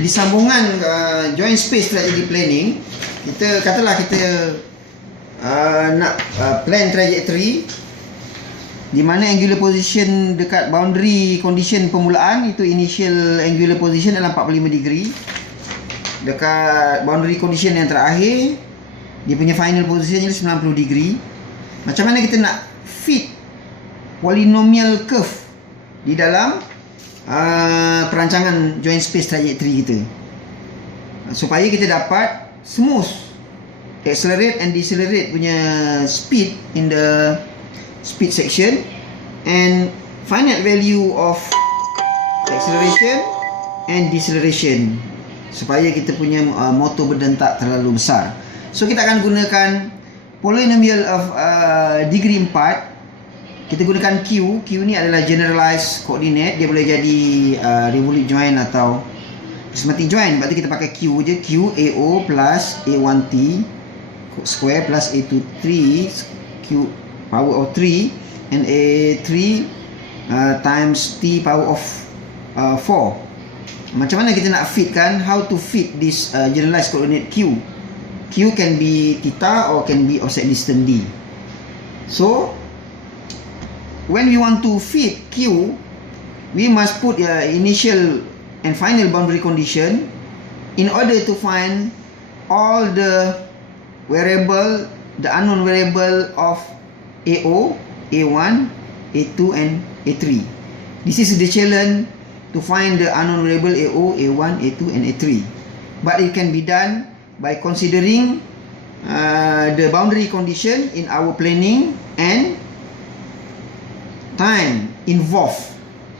Jadi sambungan joint space trajectory planning, kita katalah kita nak plan trajectory di mana angular position dekat boundary condition permulaan itu initial angular position dalam 45 degree. Dekat boundary condition yang terakhir dia punya final position jadi 90 degree. Macam mana kita nak fit polynomial curve di dalam perancangan joint space trajectory kita, supaya kita dapat smooth accelerate and decelerate punya speed in the speed section and finite value of acceleration and deceleration, supaya kita punya motor berden tak terlalu besar. So kita akan gunakan polynomial of degree 4. Kita gunakan Q. Q ni adalah generalized coordinate. Dia boleh jadi revolute joint atau prismatic joint. Berarti kita pakai Q je. Q AO plus A1T square plus A23 Q power of 3 and A3 times T power of 4. Macam mana kita nak fitkan? How to fit this generalized coordinate Q? Q can be theta or can be offset distance D. So when we want to fit Q, we must put initial and final boundary condition in order to find all the variable, the unknown variable of AO, A1, A2 and A3. This is the challenge to find the unknown variable AO, A1, A2 and A3. But it can be done by considering the boundary condition in our planning and time involved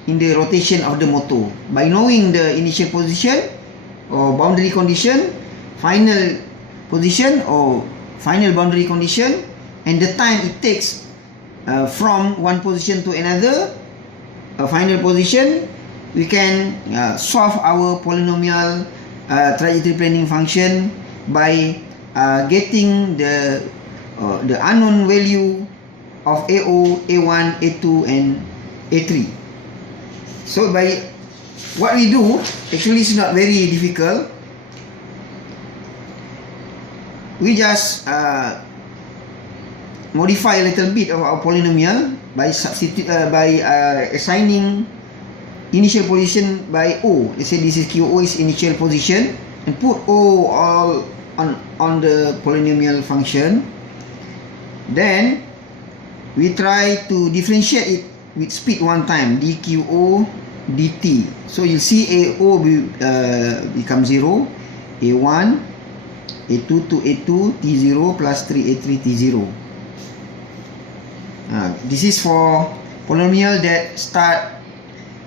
in the rotation of the motor. By knowing the initial position or boundary condition, final position or final boundary condition, and the time it takes from one position to another final position, we can solve our polynomial trajectory planning function by getting the unknown value of AO, A1, A2 and A3. So by what we do, actually it's not very difficult. We just modify a little bit of our polynomial by assigning initial position by O. Let's say this is QO is initial position, and put O all on the polynomial function. Then we try to differentiate it with speed one time, dQO dt. So you see AO become 0, A1, A2 to A2 T0 plus 3A3 T0. This is for polynomial that start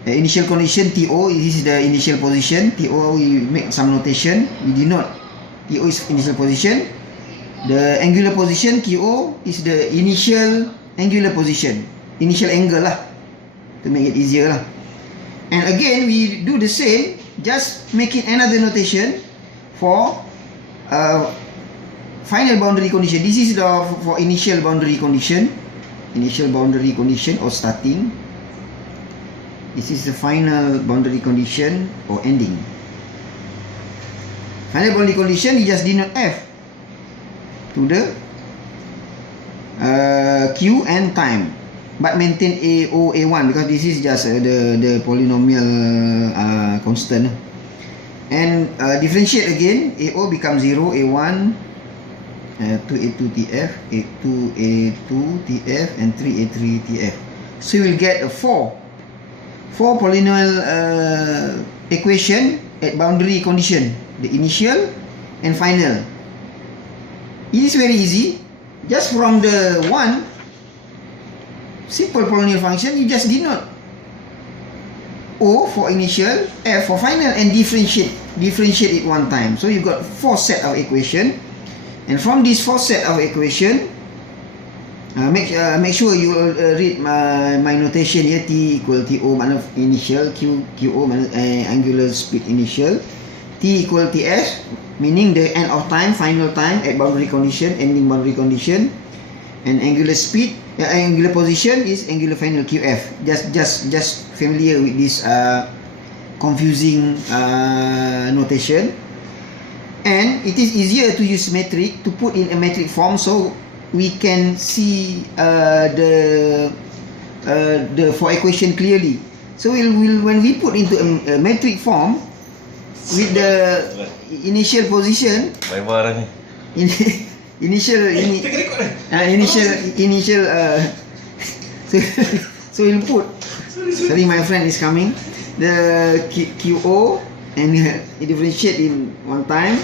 initial condition TO. This is the initial position. TO we make some notation. We denote TO is initial position. The angular position QO is the initial angular position, initial angle lah, to make it easier lah. And again we do the same, just making another notation for final boundary condition. This is the for initial boundary condition, or starting. This is the final boundary condition or ending. Final boundary condition, you just denote F to the Q and time, but maintain AO, A1 because this is just the polynomial constant. And differentiate again, AO becomes 0, A1 2A2 TF, A2 A2 TF and 3A3 TF. So you will get a 4 polynomial equation at boundary condition, the initial and final. It is very easy. Just from the one simple polynomial function, you just denote O for initial, F for final, and differentiate it one time. So you got 4 set of equation, and from this 4 set of equation, make sure you read my notation here. T equal TO minus initial, QO minus angular speed initial, T equal TS meaning the end of time, final time at boundary condition, ending boundary condition, and angular speed, angular position is angular final QF. Just familiar with this confusing notation, and it is easier to use metric to put in a metric form, so we can see the for equation clearly. So when we put into a metric form with the initial position, initial so we'll put, sorry my friend is coming, the QO, and you differentiate in one time,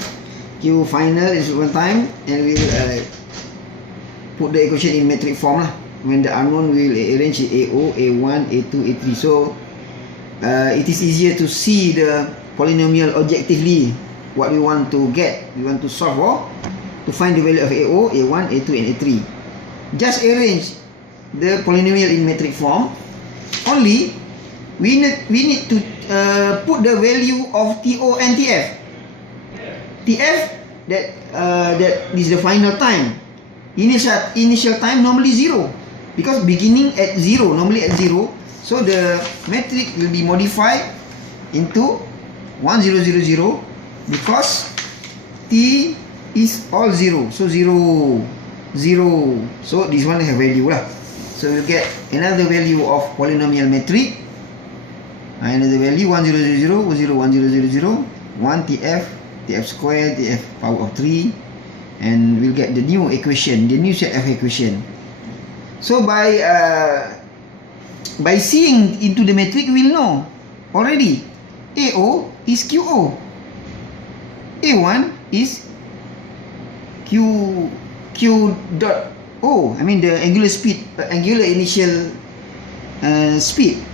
Q final is one time, and we'll put the equation in metric form lah. When the unknown, will arrange AO, A1, A2, A3. So it is easier to see the polynomial objectively, what we want to get, we want to solve for, to find the value of AO, A1, A2 and A3. Just arrange the polynomial in metric form. Only we need to put the value of TO and TF. TF, that is the final time. Initial time normally 0, because beginning at 0, normally at 0. So the metric will be modified into 1000, because T is all 0. So 0, 0. So this one have value lah. So you get another value of polynomial metric. Another value 1000, 0, 1000, 1 TF, TF square, TF power of 3, and we'll get the new equation, the new set of equation. So by seeing into the metric, we'll know already AO is QO, A1 is Q dot O, I mean the angular speed, angular initial speed.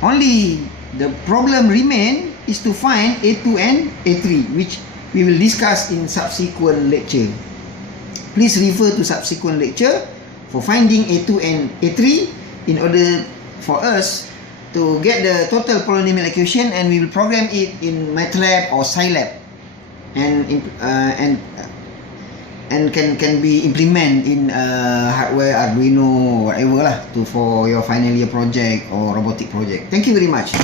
Only the problem remain is to find A2 and A3, which we will discuss in subsequent lecture. Please refer to subsequent lecture for finding A2 and A3 in order for us to get the total polynomial equation, and we will program it in MATLAB or Scilab, and can be implemented in hardware, Arduino, whatever lah, for your final year project or robotic project. Thank you very much.